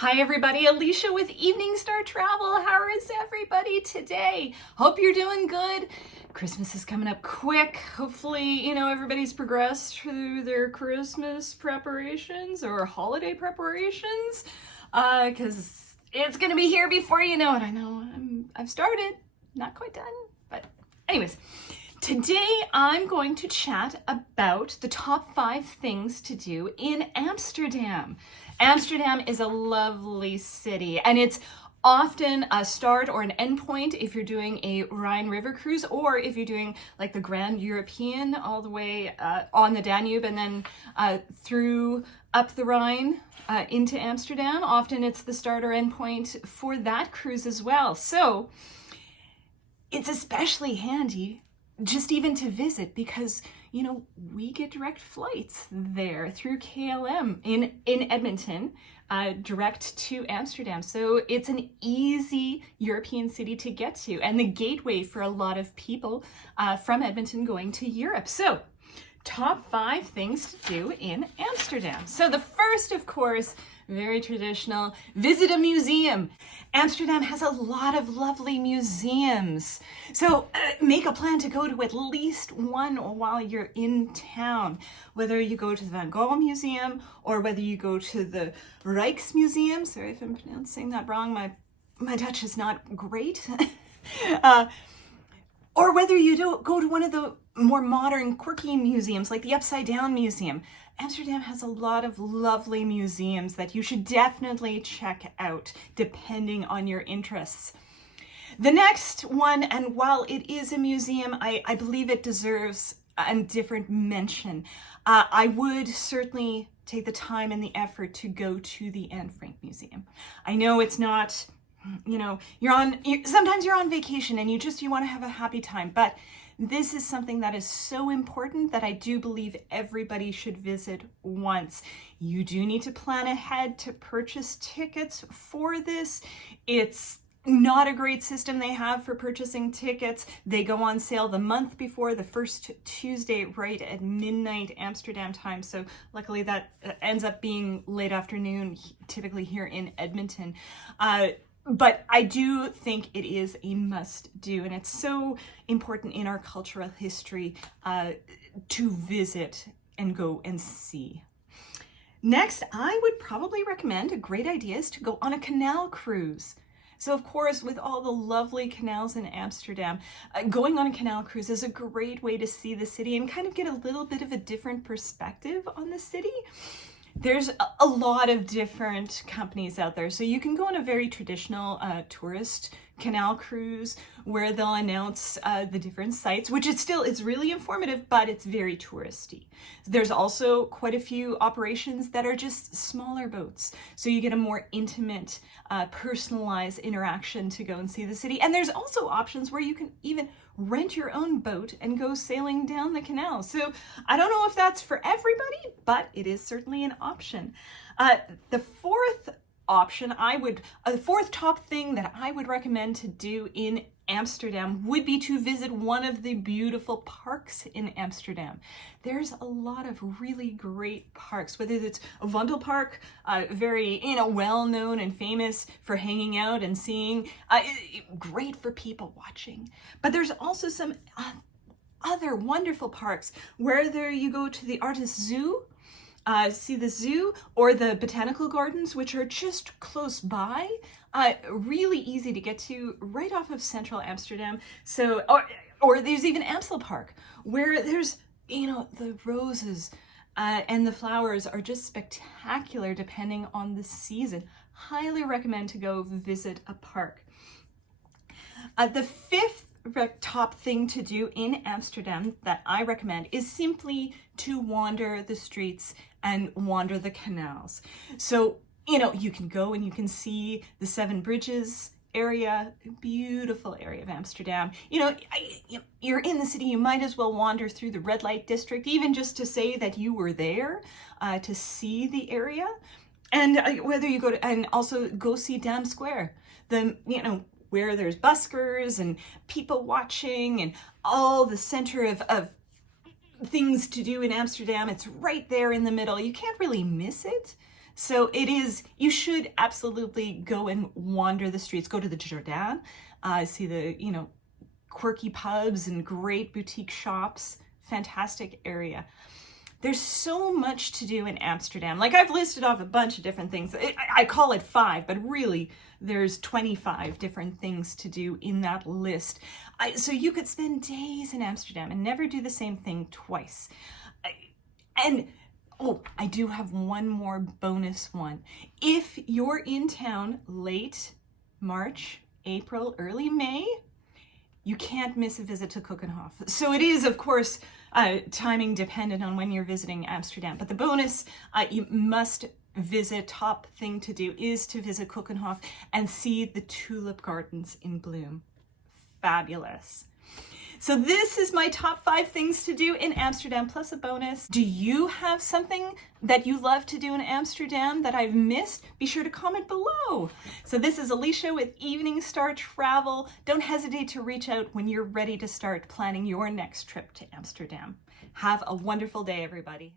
Hi everybody, Alicia with Evening Star Travel. How is everybody today? Hope you're doing good. Christmas is coming up quick. Hopefully, everybody's progressed through their Christmas preparations or holiday preparations, because it's going to be here before you know it. I know I've started, not quite done, but anyways. Today I'm going to chat about the top 5 things to do in Amsterdam. Amsterdam is a lovely city, and it's often a start or an end point if you're doing a Rhine River cruise, or if you're doing like the Grand European all the way on the Danube and then through up the Rhine into Amsterdam. Often it's the start or end point for that cruise as well. So it's especially handy just even to visit because, we get direct flights there through KLM in Edmonton, direct to Amsterdam. So it's an easy European city to get to and the gateway for a lot of people from Edmonton going to Europe. So top 5 things to do in Amsterdam. So the first, of course, very traditional, visit a museum. Amsterdam has a lot of lovely museums. So make a plan to go to at least one while you're in town. Whether you go to the Van Gogh Museum or whether you go to the Rijksmuseum. Sorry if I'm pronouncing that wrong. My Dutch is not great. Or whether you go to one of the more modern, quirky museums like the Upside Down Museum. Amsterdam has a lot of lovely museums that you should definitely check out, depending on your interests. The next one, and while it is a museum, I believe it deserves a different mention. I would certainly take the time and the effort to go to the Anne Frank Museum. I know it's not, sometimes you're on vacation and you want to have a happy time, but this is something that is so important that I do believe everybody should visit once. You do need to plan ahead to purchase tickets for this. It's not a great system they have for purchasing tickets. They go on sale the month before, the first Tuesday right at midnight Amsterdam time. So luckily that ends up being late afternoon, typically here in Edmonton. But I do think it is a must-do, and it's so important in our cultural history to visit and go and see. Next, I would probably recommend, a great idea is to go on a canal cruise. So of course, with all the lovely canals in Amsterdam, going on a canal cruise is a great way to see the city and kind of get a little bit of a different perspective on the city. There's a lot of different companies out there. So you can go on a very traditional tourist canal cruise where they'll announce the different sites, which it's really informative, but it's very touristy. There's also quite a few operations that are just smaller boats. So you get a more intimate, personalized interaction to go and see the city. And there's also options where you can even rent your own boat and go sailing down the canal. So I don't know if that's for everybody, but it is certainly an option. The fourth option the fourth top thing that I would recommend to do in Amsterdam would be to visit one of the beautiful parks in Amsterdam. There's a lot of really great parks, whether it's Vondelpark, very well-known and famous for hanging out and seeing, great for people watching. But there's also some other wonderful parks, whether you go to the Artis Zoo, see the zoo, or the botanical gardens, which are just close by, really easy to get to right off of central Amsterdam. So, or there's even Amstel Park, where there's, the roses and the flowers are just spectacular depending on the season. Highly recommend to go visit a park. The fifth top thing to do in Amsterdam that I recommend is simply to wander the streets and wander the canals. So, you can go and you can see the Seven Bridges area, beautiful area of Amsterdam. You're in the city, you might as well wander through the red light district, even just to say that you were there, to see the area. And whether you and also go see Dam Square, where there's buskers and people watching and all the center of things to do in Amsterdam. It's right there in the middle. You can't really miss it. So it is, you should absolutely go and wander the streets, go to the Jardin, see the, quirky pubs and great boutique shops, fantastic area. There's so much to do in Amsterdam. Like, I've listed off a bunch of different things. I call it 5, but really there's 25 different things to do in that list. So you could spend days in Amsterdam and never do the same thing twice. I do have one more bonus one. If you're in town late March, April, early May, you can't miss a visit to Keukenhof. So it is, of course, timing dependent on when you're visiting Amsterdam. But the bonus, you must visit, top thing to do is to visit Keukenhof and see the tulip gardens in bloom. Fabulous. So this is my top 5 things to do in Amsterdam, plus a bonus. Do you have something that you love to do in Amsterdam that I've missed? Be sure to comment below. So this is Alicia with Evening Star Travel. Don't hesitate to reach out when you're ready to start planning your next trip to Amsterdam. Have a wonderful day, everybody.